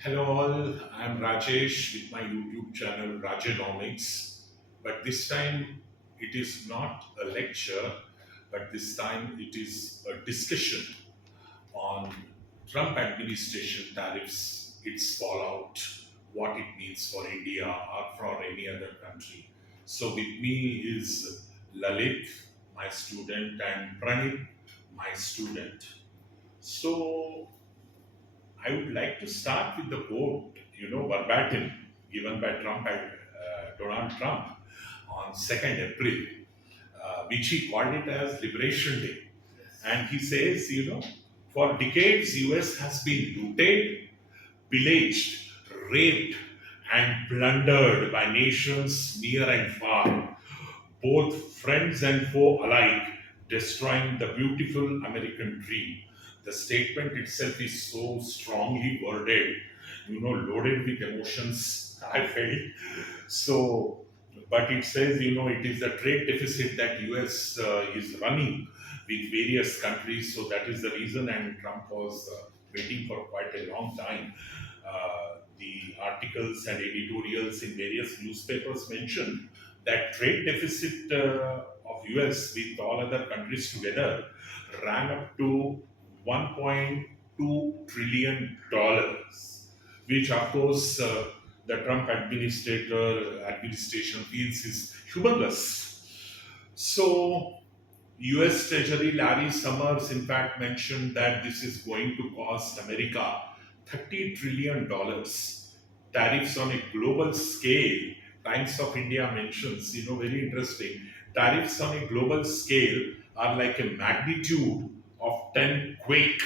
Hello all, I'm Rajesh with my YouTube channel Rajanomics. But this time it is not a lecture, but this time it is a discussion on Trump administration tariffs, its fallout, what it means for India or for any other country. So with me is Lalit, my student, and Pranit, my student. So I would like to start with the quote, verbatim, given by Donald Trump on 2nd April, which he called it as Liberation Day. And he says, for decades, US has been looted, pillaged, raped, and plundered by nations near and far, both friends and foe alike, destroying the beautiful American dream. The statement itself is so strongly worded, loaded with emotions, I felt. So, but it says, it is the trade deficit that US is running with various countries. So that is the reason, and Trump was waiting for quite a long time. The articles and editorials in various newspapers mentioned that trade deficit of US with all other countries together ran up to 1.2 trillion dollars, which of course the Trump administration feels is humongous. So US Treasury Larry Summers in fact mentioned that this is going to cost America $30 trillion dollars. Tariffs on a global scale. Times of India mentions, very interesting. Tariffs on a global scale are like a magnitude of 10 quake.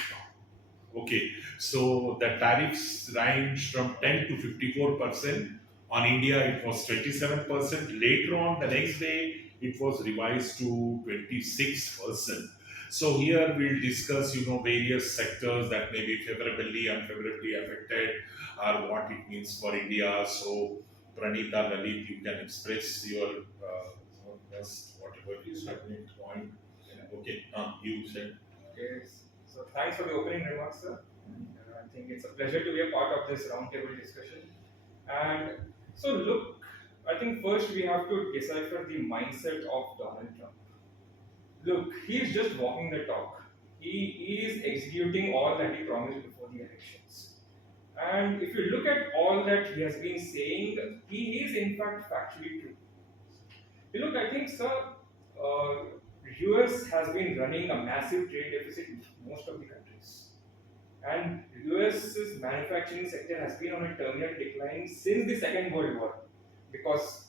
Okay, so the tariffs range from 10 to 54%. On India, it was 27%. Later on, the next day, it was revised to 26%. So here we'll discuss, various sectors that may be favorably, unfavorably affected, or what it means for India. So, Pranita, Lalit, you can express your best, whatever is happening point. Okay, you said. Yes. So thanks for the opening remarks, sir. And, I think it's a pleasure to be a part of this roundtable discussion. And so look, I think first we have to decipher the mindset of Donald Trump. Look, he is just walking the talk. He is executing all that he promised before the elections. And if you look at all that he has been saying, he is in fact factually true. Look, I think, sir, US has been running a massive trade deficit with most of the countries. And US's manufacturing sector has been on a terminal decline since the Second World War. Because,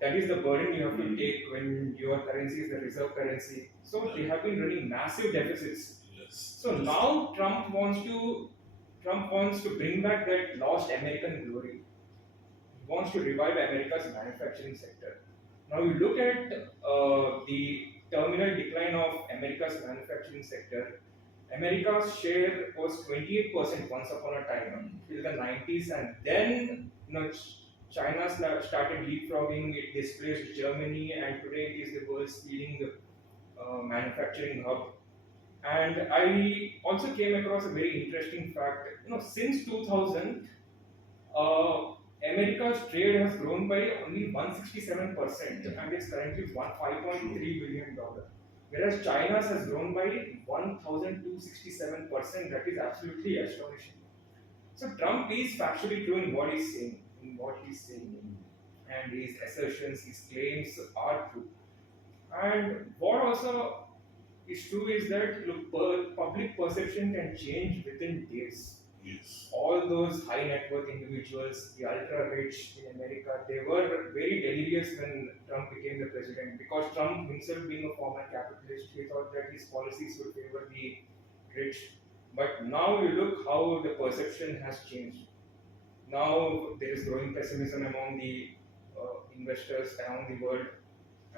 that is the burden you have to take when your currency is the reserve currency. So they have been running massive deficits. Yes. So now Trump wants to bring back that lost American glory. He wants to revive America's manufacturing sector. Now you look at the terminal decline of America's manufacturing sector. America's share was 28% once upon a time till the 90s, and then China started leapfrogging. It displaced Germany, and today it is the world's leading manufacturing hub. And I also came across a very interesting fact. Since 2000, America's trade has grown by only 167% and it's currently $5.3 billion. Whereas China's has grown by 1,267%. That is absolutely astonishing. So Trump is factually true in what he's saying, and his assertions, his claims are true. And what also is true is that look, public perception can change within days. Yes. All those high net worth individuals, the ultra rich in America, they were very delirious when Trump became the president because Trump himself, being a former capitalist, he thought that his policies would favor the rich. But now you look how the perception has changed. Now there is growing pessimism among the investors around the world,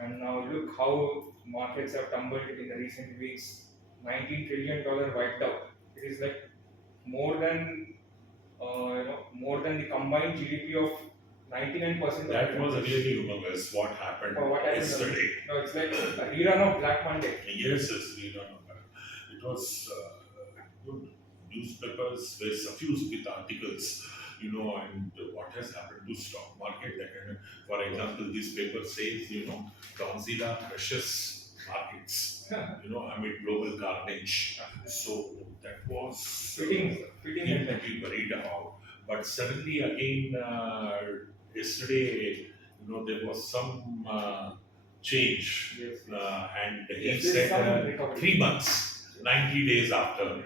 and now look how markets have tumbled in the recent weeks. $19 trillion wiped out. It is like more than more than the combined GDP of 99% of That the was countries. really humongous. What happened What happened? yesterday? No, it's like a rerun of Black Monday. Yes, yes, we don't know. It was good. Newspapers were suffused with articles and what has happened to stock market. For example, this paper says, Godzilla crushes markets, amid global carnage. So that was fitting thing headline. to be worried about. But suddenly again, yesterday, there was some change, Yes. and he Yes, there's said some recovery. 3 months, 90 days after,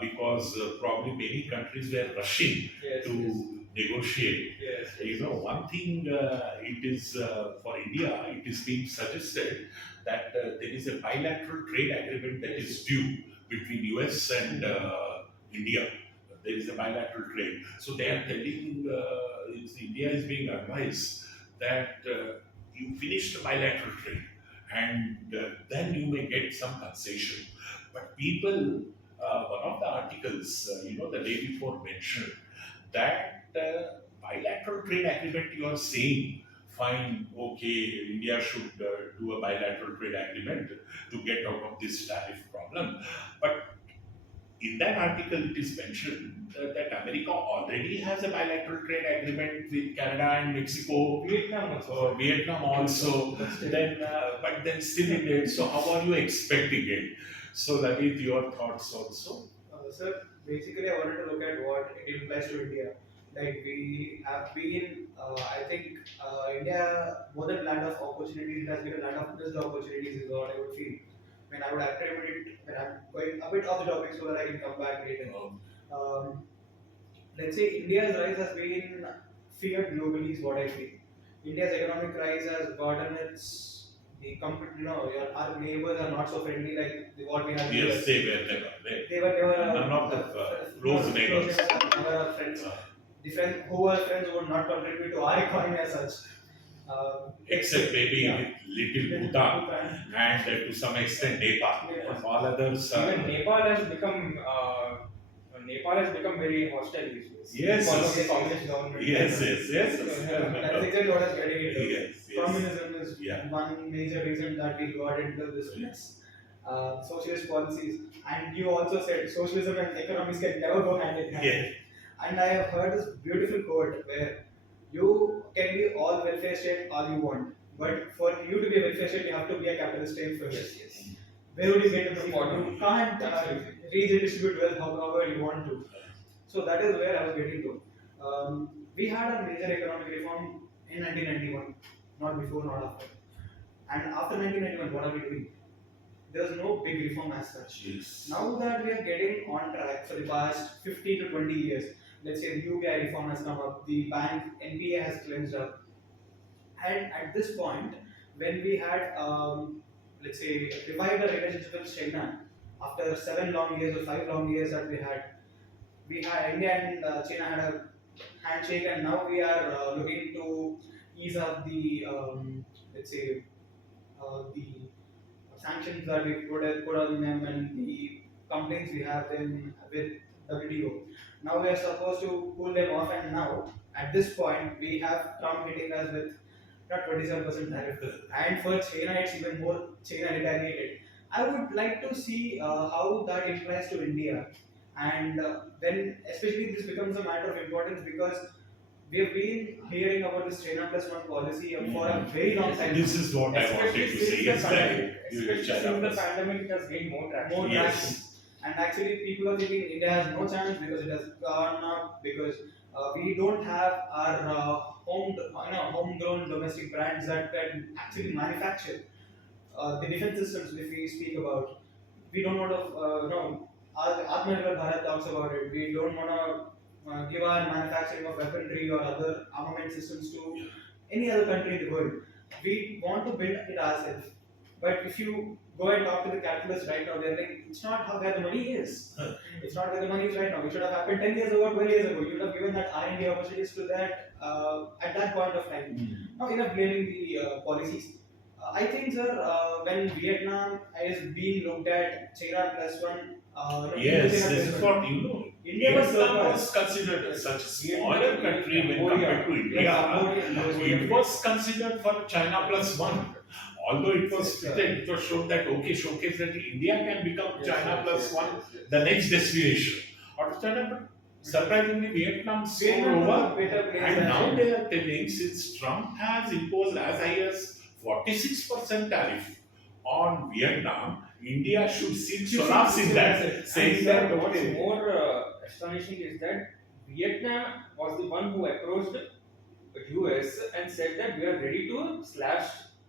because probably many countries were rushing Yes, to negotiate. yes, yes, One thing it is for India, it is being suggested that there is a bilateral trade agreement that is due between US and India. There is a bilateral trade. So they are telling, India is being advised that you finish the bilateral trade and then you may get some concession. But people, one of the articles, the day before mentioned that bilateral trade agreement you are saying, fine, okay, India should do a bilateral trade agreement to get out of this tariff problem. But in that article, it is mentioned that America already has a bilateral trade agreement with Canada and Mexico, Vietnam also. Then, but then still in it. So how are you expecting it? So, Lalit, your thoughts also? Sir, basically, I wanted to look at what it implies to India. Like we have been, I think India more than land of opportunities, it has been a land of missed opportunities, is what I would feel. When I would attribute it, when I'm going a bit off the topic so that I can come back later. Um, let's say India's rise has been feared globally, is what I feel. India's economic rise has gotten its our neighbors are not so friendly like what we have in Yes, US. they were never. They were never None of the close neighbors. never our friends. Different who were friends would not contribute to our economy as such. Except maybe Yeah. with little Bhutan and to some extent Nepal. Nepal. All others. Even Nepal has become very hostile these days. Yes, Because of yes. the communist government. Yes, yes, yes. That's exactly what I was getting into. Yes, yes. Communism is Yeah. one major reason that we got into this mess. Socialist policies, and you also said socialism and economics can never go hand in hand. Yeah. And I have heard this beautiful quote where you can be all welfare state all you want, but for you to be a welfare state, you have to be a capitalist state first. Yes, yes. Where would you get the money? Important. You can't redistribute wealth however you want to. So that is where I was getting to. We had a major economic reform in 1991, not before, not after. And after 1991, what are we doing? There's no big reform as such. Yes. Now that we are getting on track for the past 15 to 20 years, let's say the UPI reform has come up, the bank NPA has cleansed up, and at this point, when we had, let's say, revived our relationship with China after 7 long years or 5 long years that India and China had a handshake, and now we are looking to ease up the, let's say, the sanctions that we put on them and the complaints we have them with WTO. Now we are supposed to pull them off, and now at this point we have Trump hitting us with not 27% tariff, and for China it's even more. China retaliated. I would like to see how that implies to India, and then especially this becomes a matter of importance because we have been hearing about this China plus one policy for a very long time. This is what I wanted Especially to since say. the Yes, pandemic. you Especially will shut since the up. pandemic, it has gained more traction. More Yes. traction. And actually, people are thinking India has no chance because it has gone up because we don't have our homegrown domestic brands that can actually manufacture the defense systems. If we speak about, we don't want to Atmanirbhar Bharat talks about it. We don't want to give our manufacturing of weaponry or other armament systems to any other country in the world. We want to build it ourselves. But if you go and talk to the capitalists right now, they're like, it's not how where the money is. It's not where the money is right now. It should have happened 10 years ago, 12 years ago. You would have given that R&D opportunities to that at that point of time. Now, enough blaming the policies. I think, sir, when Vietnam is being looked at, China plus one. Yes, China this plus is one. what you know. India was Vietnam surprised. was considered as such a smaller country when Cambodia. compared to India. It was considered for China plus one. Although it was treated, it was shown that showcase that India can become China plus one, the next destination. Out of China, but Surprisingly, Vietnam sold Vietnam was a over, better place and than now China. they are telling since Trump has imposed as high as 46% tariff on Vietnam, India should seek solace in that, And saying sir, that what's okay, more astonishing is that Vietnam was the one who approached US and said that we are ready to slash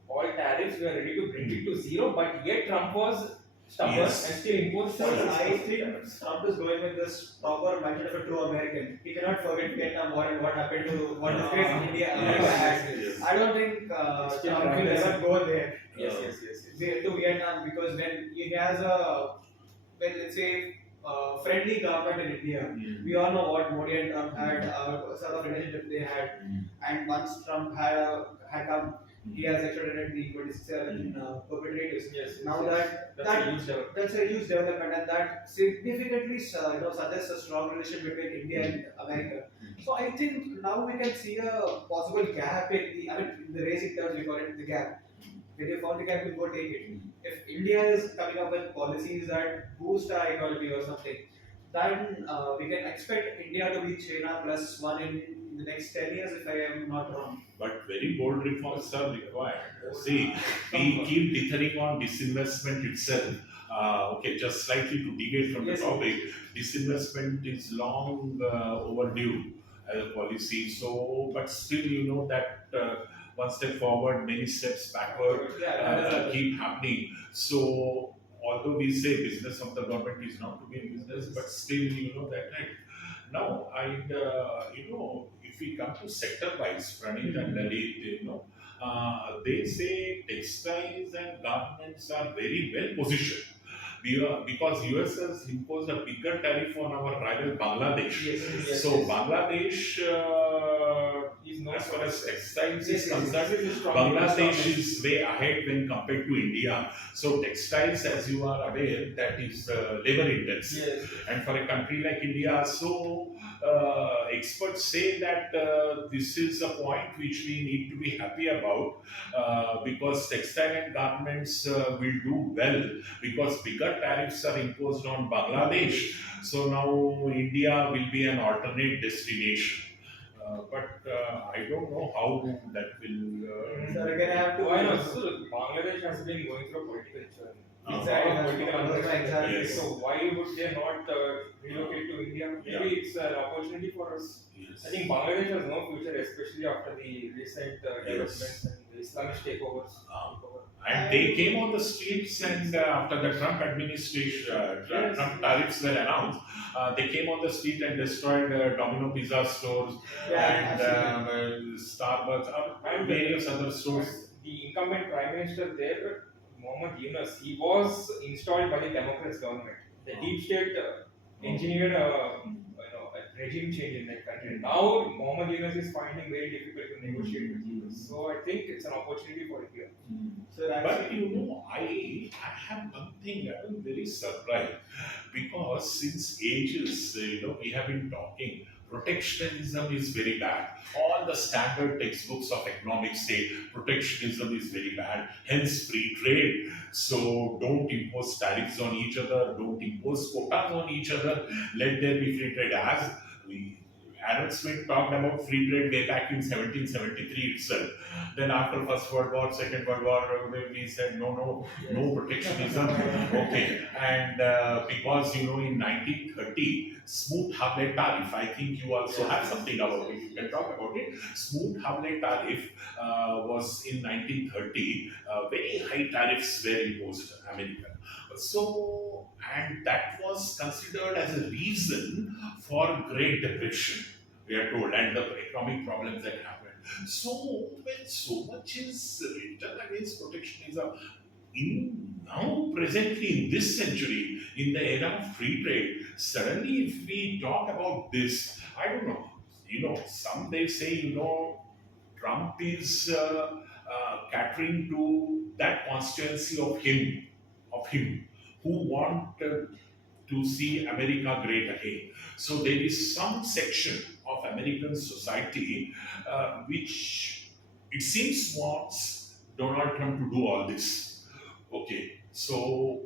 all tariffs, we are ready to bring it to zero, but yet Trump was stubborn and yes, still imposed Sir, I 46% think tariffs. Trump is going with this proper mindset of a true American. He cannot forget Vietnam War and what happened to what disgrace India America Yes, had. yes, I don't think Still Trump will reminiscent. ever go there Yes. to Vietnam because when he has a well, let's say friendly government in India. We all know what Modi and Trump had, sort of relationship they had, and once Trump had come, he has extradited the 27 perpetrators. Now That's that a huge development. that's a huge development, and that significantly suggests a strong relation between India and America. So I think now we can see a possible gap in the I mean in the racing terms we call it the gap. When you found the gap, we'll go take it. If India is coming up with policies that boost our economy or something, then we can expect India to be China plus one in the next 10 years, if I am not wrong. but very bold reforms are required. See, we keep dithering on disinvestment itself. Okay, just slightly to deviate from the Yes, topic, disinvestment is long overdue as a policy. So, but still, you know that one step forward, many steps backward Yeah, keep happening. So, although we say business of the government is not to be in business, but still, you know that right. Now, and you know, if we come to sector-wise, Pranit and Lalit, you know, they say textiles and garments are very well positioned. Because US has imposed a bigger tariff on our rival Bangladesh. So Bangladesh, Is known as for far as its textiles Yes, is yes, concerned, this is strong. Bangladesh is way ahead when compared to India. So textiles, as you are aware, that is labor intensive. Yes. And for a country like India, so experts say that this is a point which we need to be happy about because textile and garments will do well because bigger tariffs are imposed on Bangladesh. So now India will be an alternate destination. But I don't know how that will. So again, I have to. Why not? So Bangladesh has been going through a political churn. Exactly, A lot of that's political what- unrest that's in the exactly. country. So why would they not relocate to India? Maybe it's an opportunity for us. Yes. I think Bangladesh has no future, especially after the recent developments and the Islamic takeovers. And they came on the streets, and after the Trump administration, Trump tariffs were announced, they came on the street and destroyed Domino Pizza stores and Starbucks and various other stores. The incumbent prime minister there, Mohammed Yunus, he was installed by the Democrats government. The deep state engineered a regime change in that country. Now Mohammed Yunus is finding very difficult to negotiate with US. So I think it's an opportunity for India. So But actually, you know, I have one thing I'm very surprised because since ages, you know, we have been talking. Protectionism is very bad. All the standard textbooks of economics say protectionism is very bad. Hence, free trade. So don't impose tariffs on each other. Don't impose quotas on each other. Let there be free trade. As we Adam Smith talked about free trade way back in 1773 itself. Then after First World War, Second World War, we said no protectionism. Okay, and because you know in 1930, Smoot-Hawley tariff. I think you also have something about it. You can talk about it. Smoot-Hawley tariff was in 1930. Very high tariffs were imposed American. So, and that was considered as a reason for Great Depression, we are told, and the economic problems that happened. So, when so much is written against protectionism, in now presently in this century, in the era of free trade, suddenly if we talk about this, I don't know, you know, some they say, you know, Trump is catering to that constituency of him who want to see America great again. So there is some section of American society which it seems wants Donald Trump to do all this. Okay, so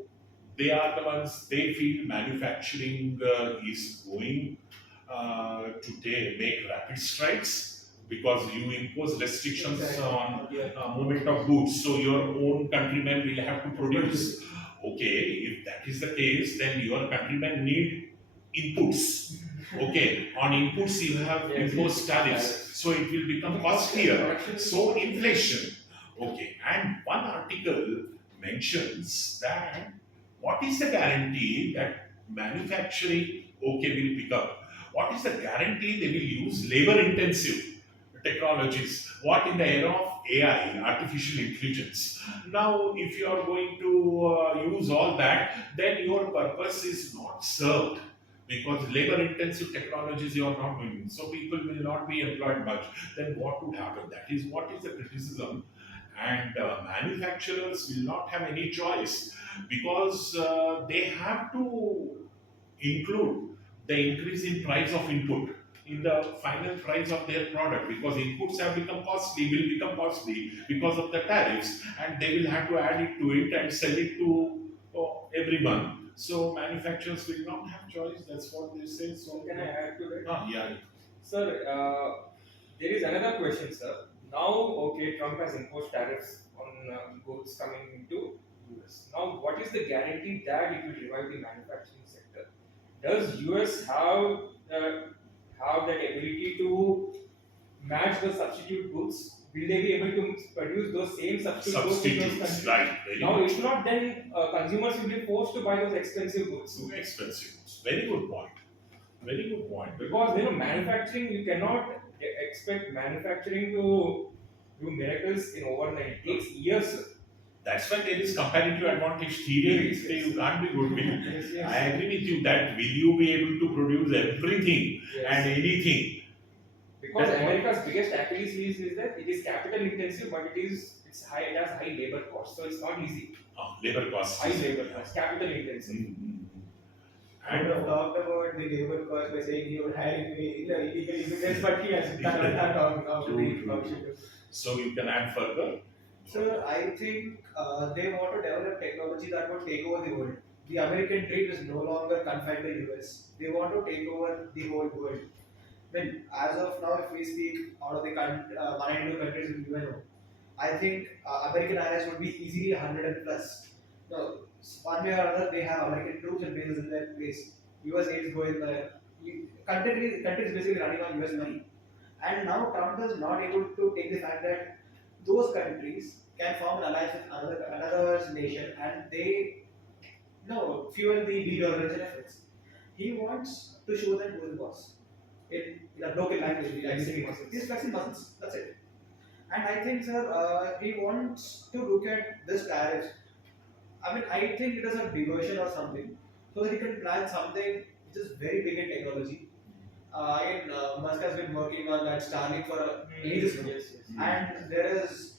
they are the ones they feel manufacturing is going today make rapid strides because you impose restrictions Exactly. on Yeah. movement of goods, so your own countrymen will have to produce. Okay, if that is the case, then your countrymen need inputs. Okay, on inputs you have Yes, imposed tariffs, tariffs. so it will become costlier. So inflation. Okay, and one article mentions that what is the guarantee that manufacturing okay will pick up? What is the guarantee they will use labor intensive technologies? What in the era of AI, artificial intelligence? Now, if you are going to use all that, then your purpose is not served because labor intensive technologies you are not doing. So people will not be employed much. Then what would happen? That is what is the criticism. And manufacturers will not have any choice because they have to include the increase in price of input in the final price of their product because inputs have become costly, will become costly because of the tariffs, and they will have to add it to it and sell it to everyone. So manufacturers will not have choice. That's what they say. So Can I add to that? yeah, Sir, there is another question, sir. Now, okay, Trump has imposed tariffs on goods coming into US. Now, what is the guarantee that it will revive the manufacturing sector? Does US have that ability to match the substitute goods? Will they be able to produce those same substitute goods in those substitutes, countries? right? Very Now, much if not, then consumers will be forced to buy those expensive goods. too expensive. Very good point. Very good point. Because manufacturing, you cannot expect manufacturing to do miracles in overnight. It takes years. That's why there is comparative advantage theory. Yes, yes. You can't be good. Yes, yes. I agree with you that will you be able to produce everything Yes. and anything? Because That's what- America's biggest Achilles heel is that it is capital intensive, but it's high. It has high labor costs, so it's not easy. Labor costs. High labor costs, capital intensive. I would have talked about the labor cost by saying he would hire illegal immigrants, but he has done that on True, the true. option. So you can add further. So I think they want to develop technology that would take over the world. The American dream is no longer confined to US. They want to take over the whole world. When as of now, if we speak out of the 192 countries in UNO, I think American allies would be easily 100 and plus. No, one way or another, they have American troops and bases in their place. US aids go in there. Countries basically running on US money. And now Trump is not able to take the fact that those countries can form an alliance with another nation and they fuel the de-dollarization efforts. He wants to show them who is boss. In a broken language, Flexing muscles. he's flexing muscles. That's it. And I think, sir, he wants to look at this tariffs. I mean, I think it is a diversion or something, so that he can plan something which is very big in technology. Musk has been working on that Starlink for ages now. Yes, yes. And there is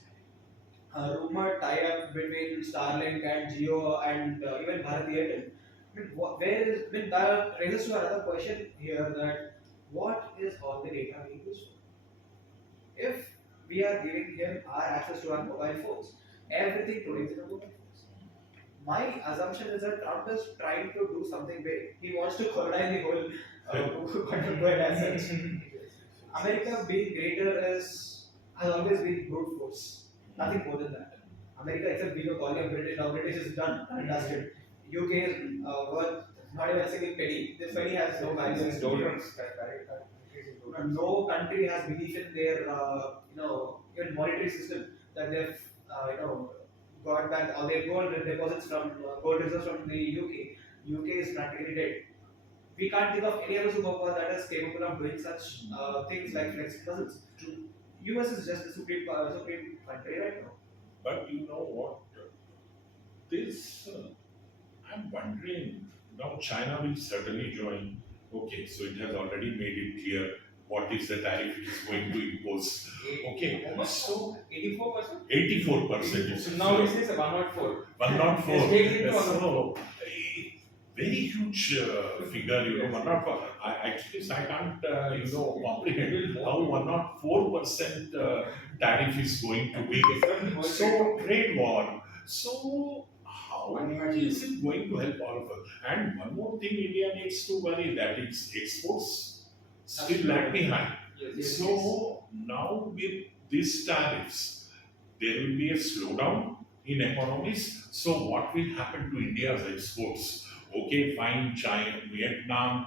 a rumored tie-up between Starlink and Geo and even Bharat Airtel. I mean, that raises to another question here that what is all the data being used for? If we are giving him our access to our mobile phones, everything today is in our mobile phones. My assumption is that Trump is trying to do something big. He wants to colonize the whole world as such. America being greater has always been brute force. Nothing more than that. America itself being a colony of British, now British is done and dusted. UK is worth not even a single penny. This penny has no value. Since doldrums, correct. No country has belief in their even monetary system that they've got back all their gold deposits from gold reserves from the UK. UK is practically dead. We can't think of any other superpower that is capable of doing such things like flexing muscles. US is just the supreme country right now. But you know what? This, I'm wondering, now China will certainly join. Okay, so it has already made it clear what is the tariff it is going to impose. Okay, How much? so 84%? 84%. So now it says 104. 104. It's taken to So, very huge figure, 104. I can't, comprehend how 104% tariff is going to be. So, trade war. So, how is it going to help all of us? And one more thing India needs to worry that its exports still lag behind. Yes, yes, So now with these tariffs, there will be a slowdown in economies. So what will happen to India's exports? Okay, fine, China, Vietnam,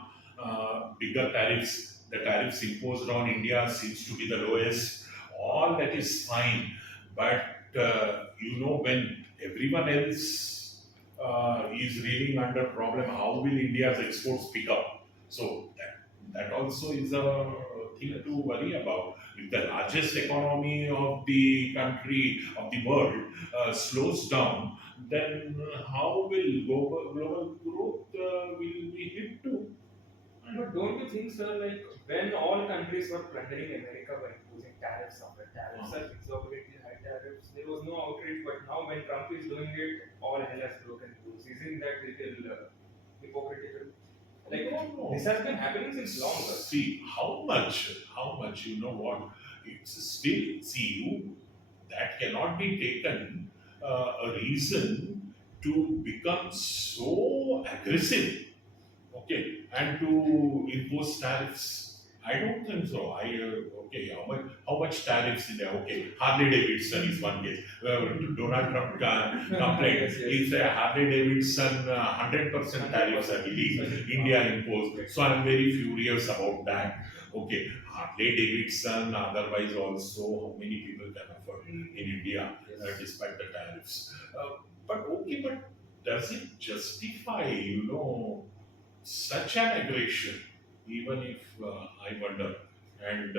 bigger tariffs. The tariffs imposed on India seems to be the lowest. All that is fine, but when everyone else is reeling under problem, how will India's exports pick up? So that also is a thing to worry about. If the largest economy of the country, of the world, slows down, then how will global growth will be hit too? but don't you think, sir, like when all countries were plundering America by imposing tariffs after tariffs, Uh, such exorbitantly high tariffs, there was no outrage, but now when Trump is doing it, all hell has broken loose. Isn't that little hypocritical? Like, no, this has been happening since long, sir. See how much you know what? It's still see you that cannot be taken a reason to become so aggressive, okay, and to impose tariffs. I don't think so. Okay, how much tariffs in there? Okay, Harley Davidson is one case. Donald Trump complained. Yes, yes. He said Harley Davidson 100% tariffs, I believe, India imposed. So I'm very furious about that. Okay, Harley Davidson. Otherwise, also how many people can afford in India Yes. despite the tariffs? But okay, but does it justify such an aggression? Even if I wonder, and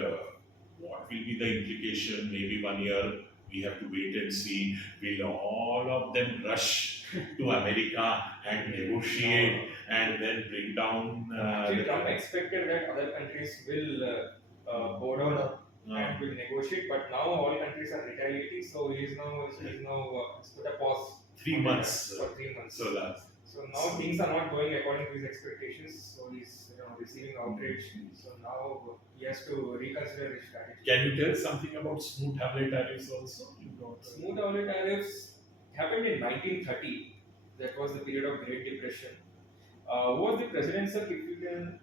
what will be the implication? Maybe 1 year we have to wait and see. Will all of them rush to America and negotiate and then bring down Actually, Trump expected that other countries will bow down and will negotiate, but now all countries are retaliating, so he's put a pause 3 months? for 3 months. So that. So now things are not going according to his expectations. So he's receiving outrage. So now he has to reconsider his strategy. Can you tell something about smooth tablet tariffs also? You don't. Smooth outlet tariffs happened in 1930. That was the period of Great Depression. Who was the president, sir? If you can,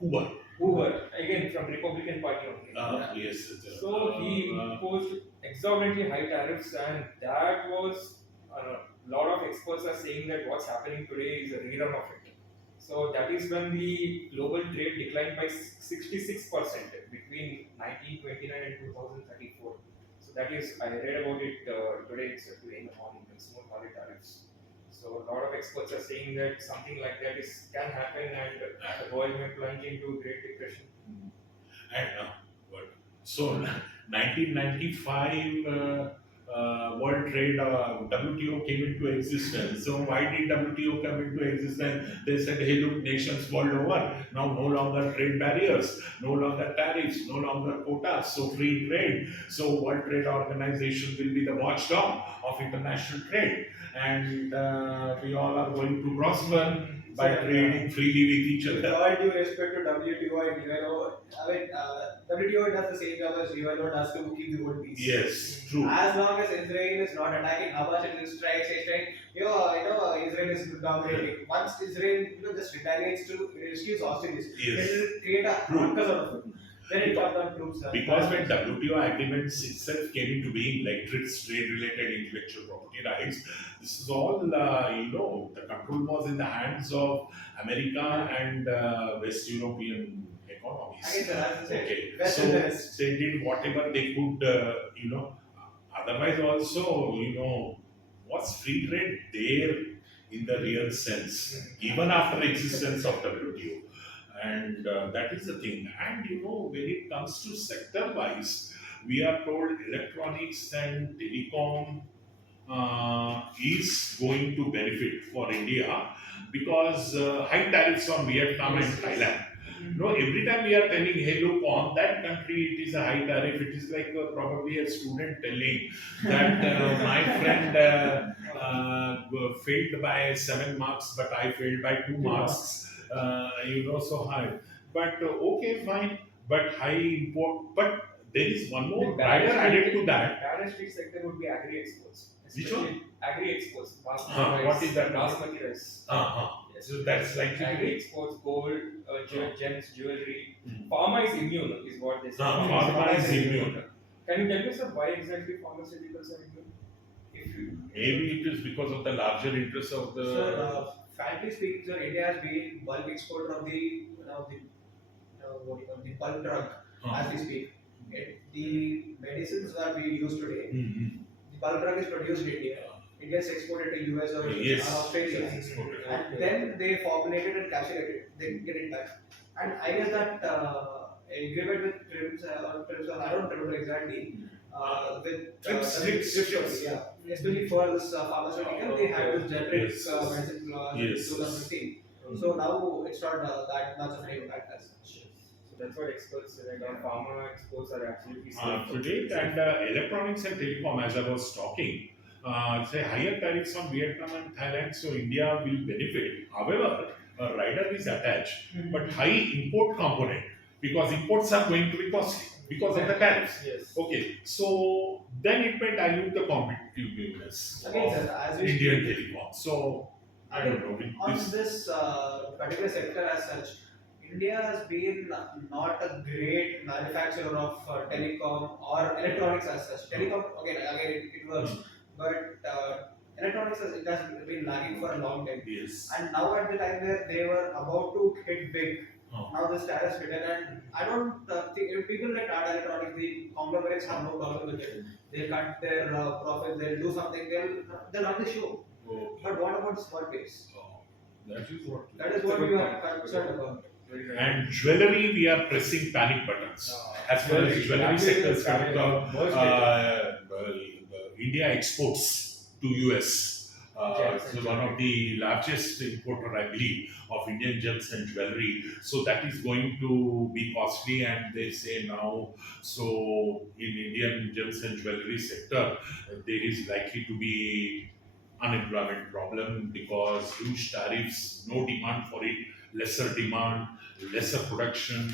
Hoover. Hoover, again from Republican Party only. Yes. So he imposed exorbitantly high tariffs, and that was a lot of experts are saying that what's happening today is a rerun of it. So that is when the global trade declined by 66% between 1929 and 2034. So that is, I read about it today, today in the morning, the smooth holiday tariffs. So a lot of experts are saying that something like that can happen, and the world may plunge into Great Depression. And so 1995 World Trade WTO came into existence. So why did WTO come into existence? They said, hey, look, nations world over now no longer trade barriers, no longer tariffs, no longer quotas, so free trade. So World Trade Organization will be the watchdog of international trade, and we all are going to prosper by trading freely with each With other. all due respect to WTO and UNO, WTO does the same job as UNO does to keep the world peace. Yes, true. As long as Israel is not attacking Hamas and strikes, Israel is dominating. Once Israel just retaliates to rescue hostages, Yes. it will create a True. ruckus out of it. Then it comes down troops. Because when WTO agreements itself came into being, like trade-related intellectual property rights, this is all, the control was in the hands of America and West European economies. Again, sir, as I said, Okay, West so and the West. they did whatever they could, otherwise also, was free trade there in the real sense, even after existence of WTO. And that is the thing. And when it comes to sector wise, we are told electronics and telecom is going to benefit for India because high tariffs on Vietnam and Thailand. Every time we are telling, hey, look, on that country it is a high tariff, it is like probably a student telling that my friend failed by 7 marks, but I failed by 2 marks. So high. But okay, fine. But high import. But there is one more rider added to that. Balance sheet sector would be agri exports. Which one? Agri exports. What is that? Basmati rice. Uh-huh. So that's likely to Agri be. exports gold, gems, jewelry. Hmm. Pharma is immune, is what they say. Pharma is immune. Can you tell me, sir, why exactly pharmaceuticals are immune? If you, Maybe it is because of the larger interests of the. Sir, frankly speaking, sir, India has been bulk exporter of what do you call the bulk drug as we speak. The medicines that we use today, Mhm. the bulk drug is produced in India. India is exported to US or Yes, Australia, it's exported. and then they formulate it and capture it. They get it back. And I guess that agreement with Tariffs, I don't remember exactly. With Trips. yeah, especially for this pharmaceutical, they have this generic Yes. medicine Yes. 2015. So now it's not that much of an impact as such. so that's what experts say that our pharma exports are absolutely Today, and electronics and telecom, as I was talking, say higher tariffs on Vietnam and Thailand, so India will benefit. However, a rider is attached, but high import component because imports are going to be costly because of the tariffs. Yes. Okay, so then it may dilute the competitiveness Again, of sir, as we Indian speak, telecom. So I don't know. With on this, this particular sector as such, India has been not a great manufacturer of telecom or electronics as such. Telecom, again it works, but it has been lagging for a long time. yes. And now at the time where they were about to hit big, Oh. now this tariffs hit, and I don't think people like Tata Electronics, the conglomerates have no problem with it. They'll cut their profits, they'll do something, they'll run the show. Okay. But what about small base? Oh, that is what. That is what we are concerned about. And jewelry, we are pressing panic buttons. As far as jewelry sector is concerned, India exports to US. So one of the largest importer, I believe, of Indian gems and jewelry. So that is going to be costly, and they say now. So in Indian gems and jewelry sector, there is likely to be unemployment problem because huge tariffs, no demand for it, lesser demand, lesser production,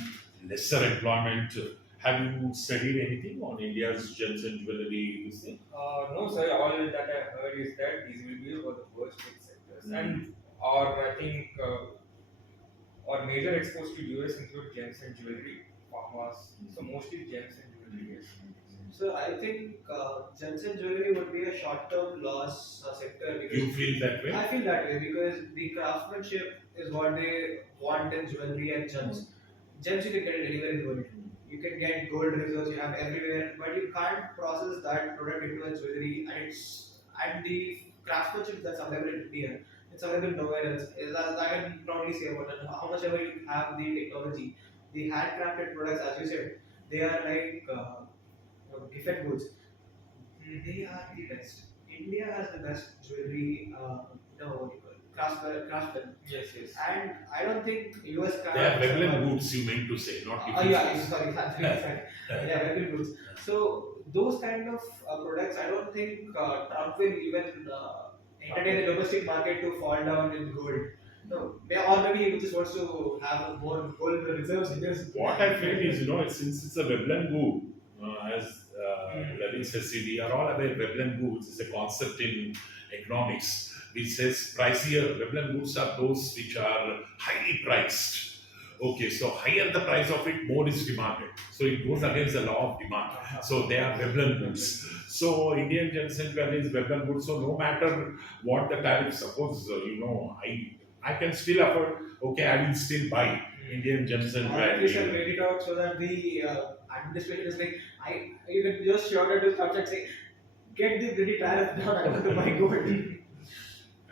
lesser employment. Have you studied anything on India's gems and jewelry? This thing? No, sir. All that I heard is that these will be one of the worst hit sectors, and or I think our major exports to US include gems and jewelry, pharmas. So mostly gems and jewelry. Yes. So I think gems and jewelry would be a short-term loss sector because You feel that way? I feel that way because the craftsmanship is what they want in jewelry and gems. Gems you can get it anywhere in the world. You can get gold reserves you have everywhere, but you can't process that product into a jewelry, and the craftsmanship that's available in India, it's available nowhere else. Is as I can proudly say about it. How much ever you have the technology, the handcrafted products, as you said, they are like defect goods. They are the best. India has the best jewelry. What do you call it? Craftsman. Yes. Yes. And I don't think US can. They are Veblen goods, you meant to say, not Oh defense yeah, goods. sorry. Yeah, very goods. So those kind of products, I don't think Trump will even entertain the domestic market to fall down in gold. No, or maybe he just wants to have more gold reserves in his. What I feel is, since it's a Veblen good, as Levin says, we are all aware Veblen goods is a concept in economics which says pricier. Veblen goods are those which are highly priced. Okay, so higher the price of it, more is demanded. So it goes against the law of demand. So they are Veblen goods. So Indian gems and jewelry is Veblen goods. So no matter what the tariff, suppose I can still afford. Okay, I will still buy Indian gems and We shall jewelry. wait it out so that the administration is like, you can just shout at his and say, get the bloody tariff down, I want to buy gold.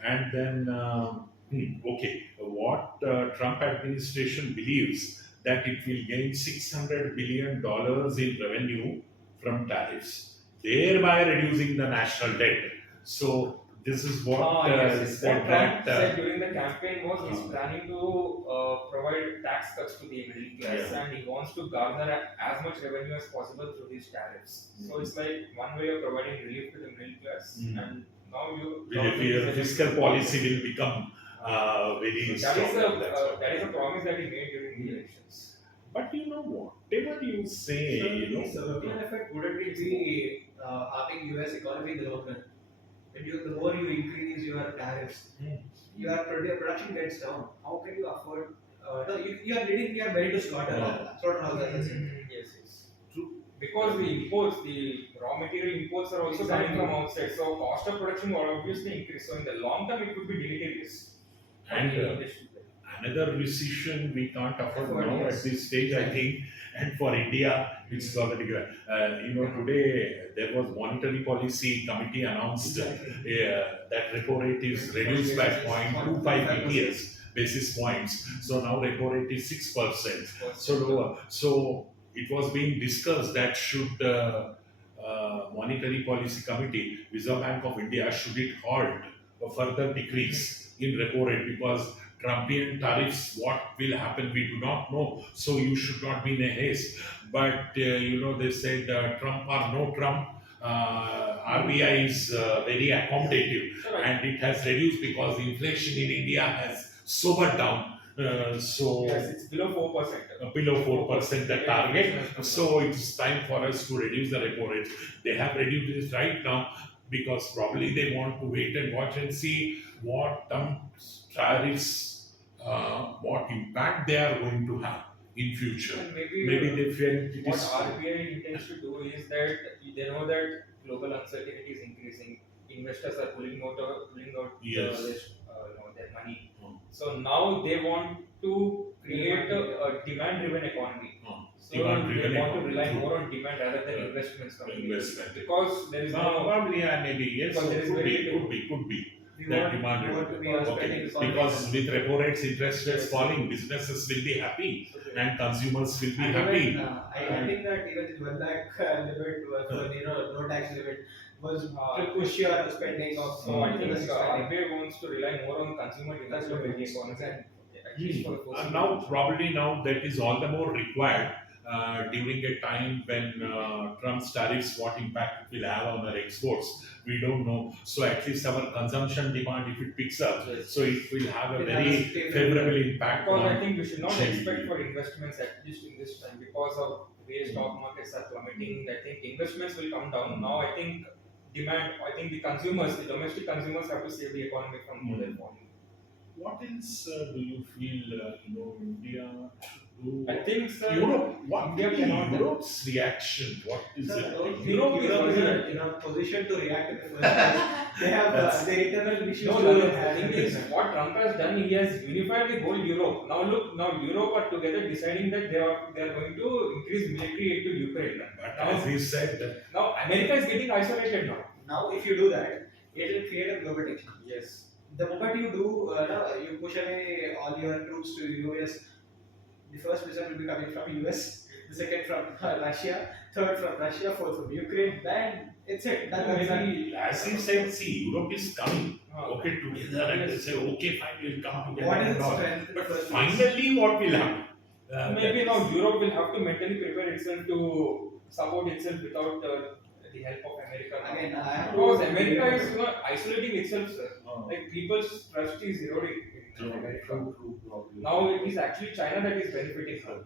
And then, okay, what Trump administration believes that it will gain $600 billion in revenue from tariffs, thereby reducing the national debt. So this is what Yes. said What Trump that. said during the campaign was he's planning to provide tax cuts to the middle class, and he wants to garner as much revenue as possible through these tariffs. So it's like one way of providing relief to the middle class, and now Your fiscal policy will become very so that strong. is a promise that he made during the elections. But whatever you say, So the ripple effect wouldn't it be harming US economy in the long run? The more you increase your tariffs, Hmm. your production gets down. How can you afford? No, you are leading your belly to slaughter, No. slaughterhouse. As I said. Yes, yes. True. Because the imports, the raw material imports are also coming Exactly. from outside, so cost of production will obviously increase. So in the long term, it could be deleterious for And the industry. another recession we can't afford Afford, now yes. at this stage, I think. And for India, it's already good. Today there was monetary policy committee announced Exactly. that repo rate is reduced by 0.25 BPS basis points. So now repo rate is 6%. So lower. So it was being discussed that should monetary policy committee, Reserve Bank of India, should it halt a further decrease in repo rate because Trumpian tariffs, what will happen, we do not know. So you should not be in a haste. But they said Trump or no Trump, RBI is very accommodative, Right. and it has reduced because the inflation in India has sobered down. So Yes, it's below 4%. below 4% the target. Inflation has come So it's time for us to reduce the repo rate. They have reduced it right now because probably they want to wait and watch and see what tariffs, what impact they are going to have in future. And maybe, Maybe they felt it what is. RBI intends to do is that they know that global uncertainty is increasing. Investors are pulling out Yes. their money. Hmm. So now they want to create a demand-driven economy. So Demand-driven they want to economy, rely true. more on demand rather than Uh, investments coming in. investment. Because there is no Probably, yeah, maybe, yes, Because so there is could very be, little- could be. We That want demand more to be Okay, spending Because with repo rates, interest rates Yes. falling, businesses will be happy So and consumers will be And happy. even, I think that even the 1 lakh limit was no tax limit was to push your spending of So I think domestic spending. RBI wants to rely more on consumer demand to build the economy. At least for the foreseeable Now, future. probably now that is all the more required during a time when Trump's tariffs, what impact it will have on our exports. We don't know. So at least our consumption demand, if it picks up, Yes. so it will have a It has very a stable- favorable impact Because I on. think we should not GDP. expect for investments at least in this time because of way stock markets are plummeting. I think investments will come down. Now I think demand. I think the domestic consumers have to save the economy from further falling. What else do you feel India should do? I think sir, Europe. What India will be cannot- Europe's reaction? What is Sir, I it? don't think Europe is Europe is already- in a position to react in the first place. They have That's- their internal issues. No, to the handle. thing is, what Trump has done, he has unified the whole Europe. Now look, now Europe are together deciding that they are going to increase military aid to Ukraine. But Now, as he said, now America is getting isolated now. Now, if you do that, it will create a global tension. Yes. The moment you do, you push away all your troops to US, the first missile will be coming from US, the second from Russia, third from Russia, fourth from Ukraine. Then it's it. That's done. Maybe as he said, see, Europe is coming. uh, Okay, together and they say, okay, fine, we'll come together What is and its all. strength in the But first place? finally, what will happen? maybe now Europe will have to mentally prepare itself to support itself without the help of America. now. Again, I have Because to- America is isolating itself, sir. Oh. Like people's trust is eroding in America. True, probably. Now it is actually China that is benefiting from.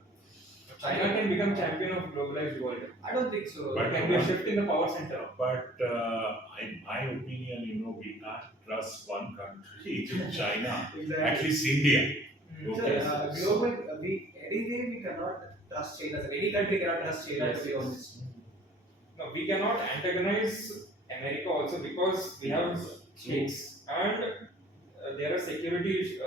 China can become champion of globalized world. I don't think so. But- There can be a shift in the power center. But in my opinion, we can't trust one country, China, Exactly. at least India. So, Okay. global, anyway, we cannot trust China. So any country cannot trust China to be honest. No, we cannot antagonize America also because we have states and they are a security.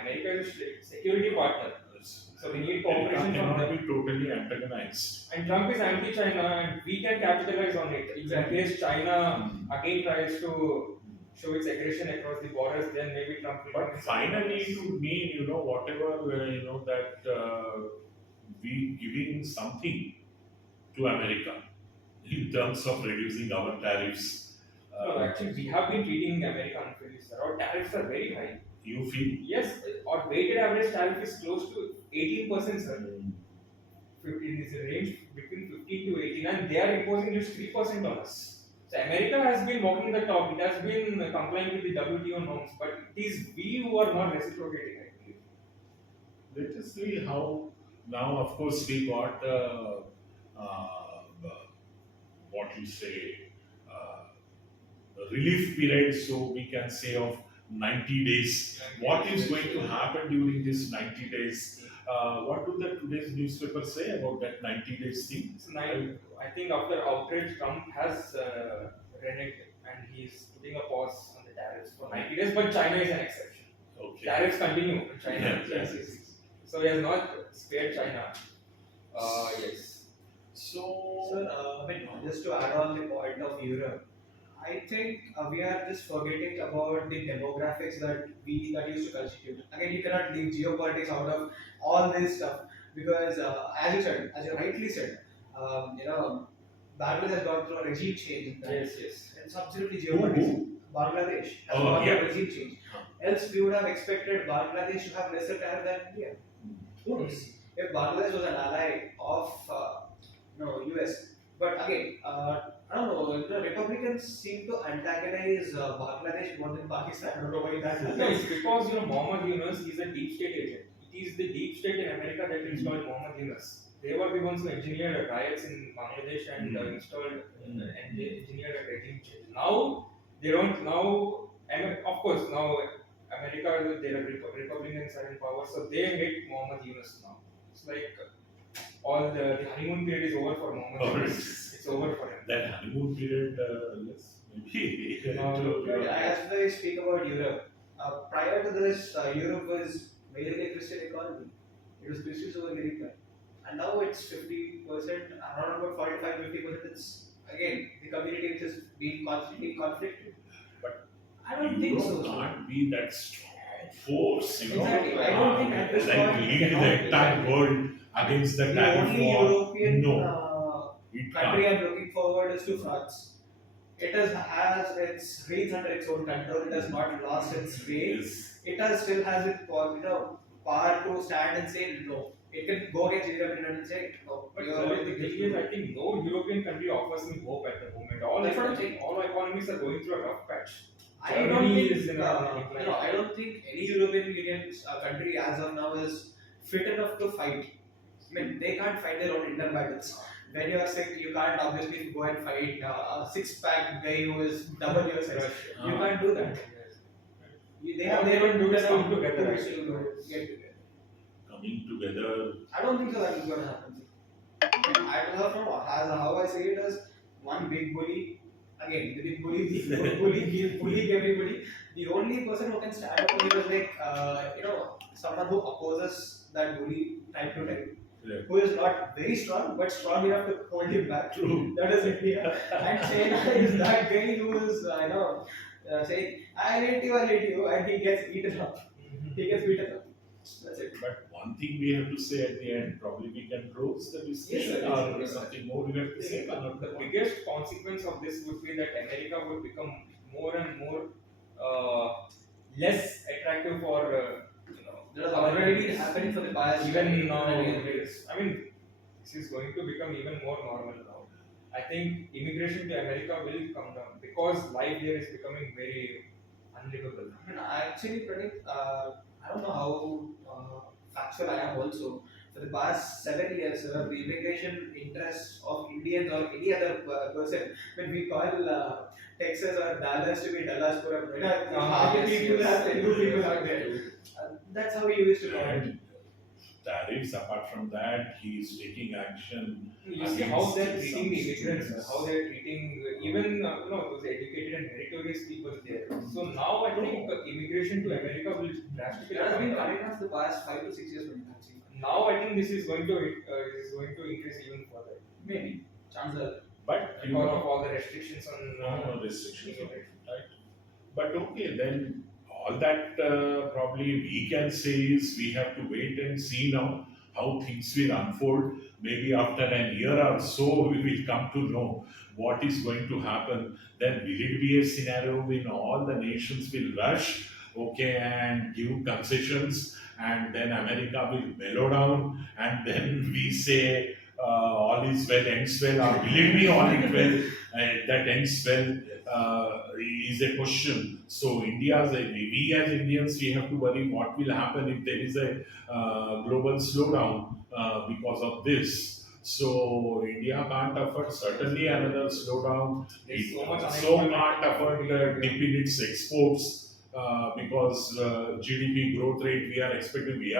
America is a security partner, so we need cooperation from cannot them. be totally antagonized. And Trump is anti-China, and we can capitalize on it. Exactly. In case China again tries to show its aggression across the borders, then maybe Trump will. But finally, it would mean, whatever, that we giving something to America in terms of reducing our tariffs. No, actually, we have been treating America unfairly, sir. Our tariffs are very high. You feel? Yes, our weighted average tariff is close to 18%, sir. 15 is a range between 15 to 18, and they are imposing just 3% on us. So America has been walking the talk. It has been complying with the WTO norms, but it is we who are not reciprocating. I believe. Let us see how. Now, of course, we got what you say, relief period, so we can say of 90 days. What is going to happen during this 90 days? What do the today's newspaper say about that 90 days thing? So I think after outrage, Trump has reneged and he's putting a pause on the tariffs for 90 days, but China is an exception. Okay. Tariffs continue in China. Yeah, Yes, yeah. yes, yes. So he has not spared China. Yes. So, Sir, just to add on the point of Europe, I think we are just forgetting about the demographics that used to constitute. Again, you cannot leave geopolitics out of all this stuff because, as you rightly said, Bangladesh has gone through a regime change. In that. Yes, yes. It's absolutely who? geopolitics. Bangladesh has Oh, gone through yeah. a regime change. Huh. Else, we would have expected Bangladesh to have lesser tariff than India. Who knows? If Bangladesh was an ally of US, but again, I don't know. The Republicans seem to antagonize Bangladesh more than Pakistan. I don't know why that No, happens. it's because Mohammed Yunus is a deep state agent. It is the deep state in America that installed Mohammed Yunus. They were the ones who engineered riots in Bangladesh and installed and they engineered a regime change. Now they don't now, and of course now America, their Republicans are in power, so they hate Mohammed Yunus now. It's like all the honeymoon period is over for Mohammed Oh, Yunus. It's over for him. that honeymoon period, yes, maybe. But as I speak about Europe, prior to this, Europe was mainly a Christian economy. It was Christians who were leading that. And now it's 50%, around about 45-50%. It's again the community which is being constantly conflicted. But I don't think so. Europe can't be that strong force, Exactly. I don't think at this like point lead it cannot the be. entire world against the The tariff only war. European No, it country can't. I'm looking forward is to France. It has its reins under its own control. It has not lost its reins. Yes. Still has its power to stand and say no. It can go against European Union and say no. But You the are thing is, I think no European country offers me hope at the moment. That's what I'm saying. All economies are going through a rough patch. I don't Germany think is in a decline. I don't think any European Union country as of now is fit enough to fight. I mean, they can't fight their own internal battles. When you are sick, you can't obviously go and fight a six-pack guy who is double your size. You can't do that. They have All their they own can do is internal come together, tools actually. to get together. Coming together. I don't think so that is going to happen. I don't know from how I say it as one big bully. Again, the big bully, he's bullying everybody. The only person who can stand up to him is like, someone who opposes that bully time to time. Yeah. Who is not very strong, but strong enough to hold him back. True. That is India. And China is that guy who is, saying, I hate you, and he gets beaten up. He gets beaten up. That's it. But one thing we have to say at the end, probably we can close the discussion, Yes, or yes. something more you have to say. The biggest consequence of this would be that America would become more and more less attractive for That has already been happening for the past even now. 20 years. I mean, this is going to become even more normal now. I think immigration to America will come down because life there is becoming very unlivable. I mean, I actually predict, I don't know how factual I am also. For the past 7 years, the immigration interests of Indians or any other person, when we call Texas or Dallas to be Dallas Puram, half the people are Telugu people out there. That's how we used to call it. And tariffs, apart from that, he is taking action. You see how they're against treating the some immigrants, students. how they're treating even those educated and meritorious people there. So now I think immigration to America will drastically That has come been down. coming up the past 5 to 6 years. Now I think this is going to increase even further Maybe. Chances are. But you because know, of all the restrictions on. no restrictions on it, right? But okay, then all that probably we can say is we have to wait and see now how things will unfold. Maybe after an year or so, we will come to know what is going to happen. Then will it be a scenario when all the nations will rush, okay, and give concessions, and then America will mellow down, and then we say all is well ends well, or will it be all is well that ends well? Is a question. So we as Indians, we have to worry what will happen if there is a global slowdown because of this. So India can't afford certainly another slowdown. There's It so much also unemployment. can't afford the dip in its exports because GDP growth rate we are expecting. We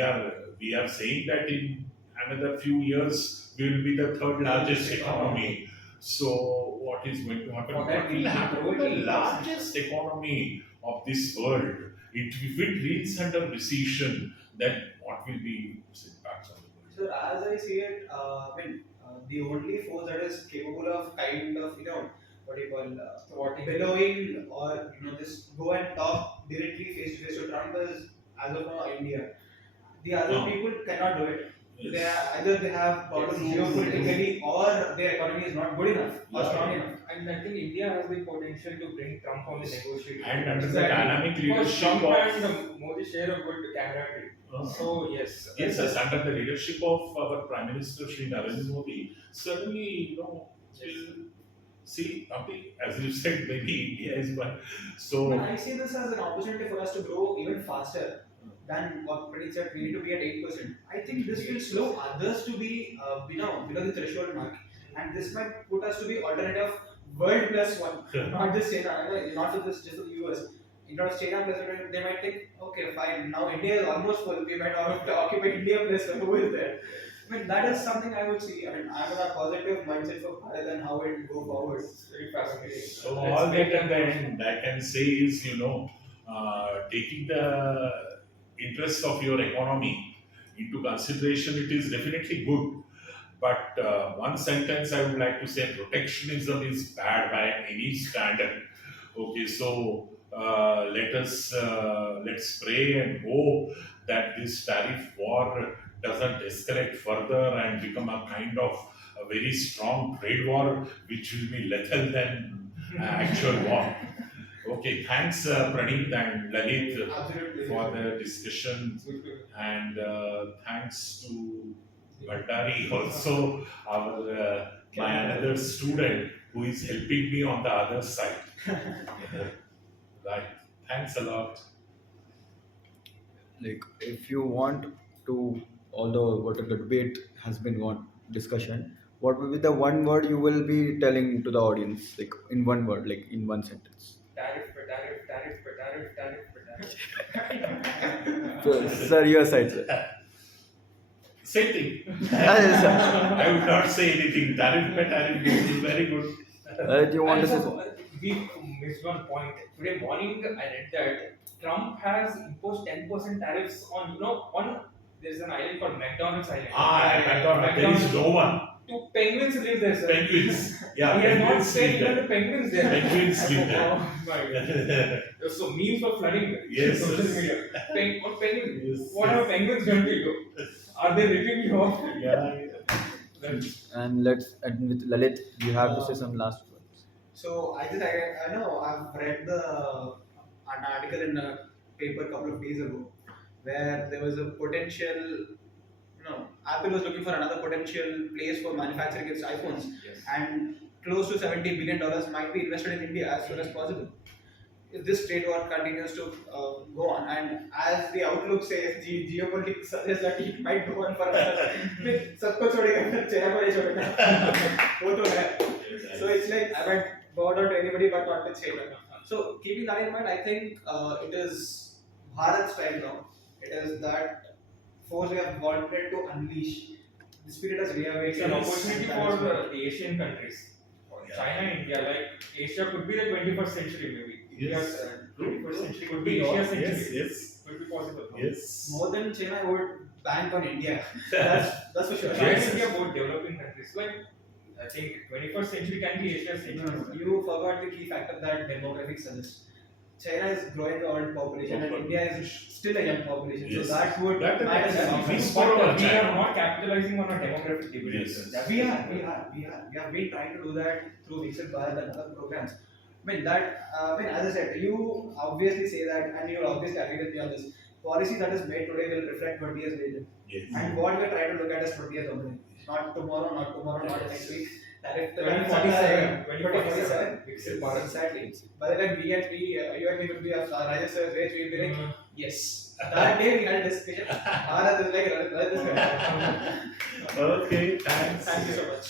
are saying that in another few years we will be the third largest economy. So what is going to happen? For that What we will need to happen grow to the 8%. largest economy of this world? If it reads under recession, then what will be its impacts on the world? So as I see it, the only force that is capable of kind of what do you call Thwarting. billowing or just go and talk directly face to face to Trump is as of now India. The other No. people cannot do it. Yes. They are, either they have problems Yes. geopolitically or their economy is not good enough or Yeah. strong enough. And I think India has the potential to bring Trump on the negotiating And table. under the dynamic Because leadership Trump of and Modi share a good camaraderie. So yes. yes, under the leadership of our Prime Minister Shri Narendra Modi, certainly will see. As you said, maybe India is one. So But I see this as an opportunity for us to grow even faster than what Pradeep said. We need to be at 8%. I think this will slow others to be, below the threshold mark, and this might put us to be alternative world plus one, not just China. Not just the US. Instead of China plus one, they might think, okay, fine. Now India is almost full. We might have to occupy India plus one. Who is there? That is something I would see. I'm in a positive mindset for Bharat and how it will go forward. It's very fascinating. So Let's all make that at the them end I can say is, taking the interest of your economy into consideration, it is definitely good. But one sentence I would like to say: protectionism is bad by any standard. Okay, so let's pray and hope that this tariff war doesn't escalate further and become a kind of a very strong trade war, which will be lethal than actual war. Okay, thanks Praneeth and Lalit Absolutely. for the discussion, and thanks to Bhandari also, our my another student who is helping me on the other side. Right. Thanks a lot. Like if you want to, although what the debate has been one discussion, what will be the one word you will be telling to the audience, like in one word, like in one sentence? tariff, tariff, tariff, tariff, tariff, tariff. So, sir, your side, sir. Same thing. Yes, sir. I would not say anything. Tariff by tariff is very good. Do you want to say And something? we missed one point. Today morning, I read that Trump has imposed 10% tariffs on, there's an island called McDonald's Island. There is no one. Two penguins live there, sir. Penguins. Yeah, He has not penguins said live even there. the penguins there. Penguins live there. Oh my god. So memes were flooding Yes, social yes. media. What penguins? Yes, What yes. are penguins doing to you? Are they ripping you off? Yeah. And let's end with Lalit. You have to say some last words. So I know I've read an article in a paper a couple of days ago where there was a potential. Apple was looking for another potential place for manufacturing its iPhones, Yes. and close to $70 billion might be invested in India as soon as possible. If this trade war continues to go on, and as the outlook says, geopolitics suggests that it might go on for another. सबको छोड़ेगा, China को नहीं छोड़ेगा. वो तो है. So it's like I might bow down to anybody but not to China. So keeping that in mind, I think it is Bharat's time now. It is that force we have wanted to unleash. The spirit has It's an reawakened. opportunity That for is the Asian countries. Yeah. China and India, like Asia could be the 21st century maybe. Yes. India's 21st century could Could be be Asia all- century. yes, Could be possible. yes. more than China, I would bank on India. That's for sure. China Yes. and India both developing countries. Like I think 21st century can be Asia century. You forgot the key factor that demographics suggests. China is growing the old population and India is still a young population. Yes. So that would That- matter that- a lot. we But spoke about we are China. not capitalizing on a demographic dividend. Yes. That's We have been trying to do that through Fiscal Bharat and other programs. As I said, you obviously say that, and you will obviously agree with me on this. Policy that is made today will reflect 20 years later. Yes. And what we're trying to look at is 20 years only. Not tomorrow, not next week. Tariff 2047. 2047. Fiscal Bharat. Exactly. By the time you and me will be of Rajesh sir's age, we'll be like, Yes. That day we had a discussion. Bharat is like, "Let this guy talk." Okay, thanks. Thank you so much.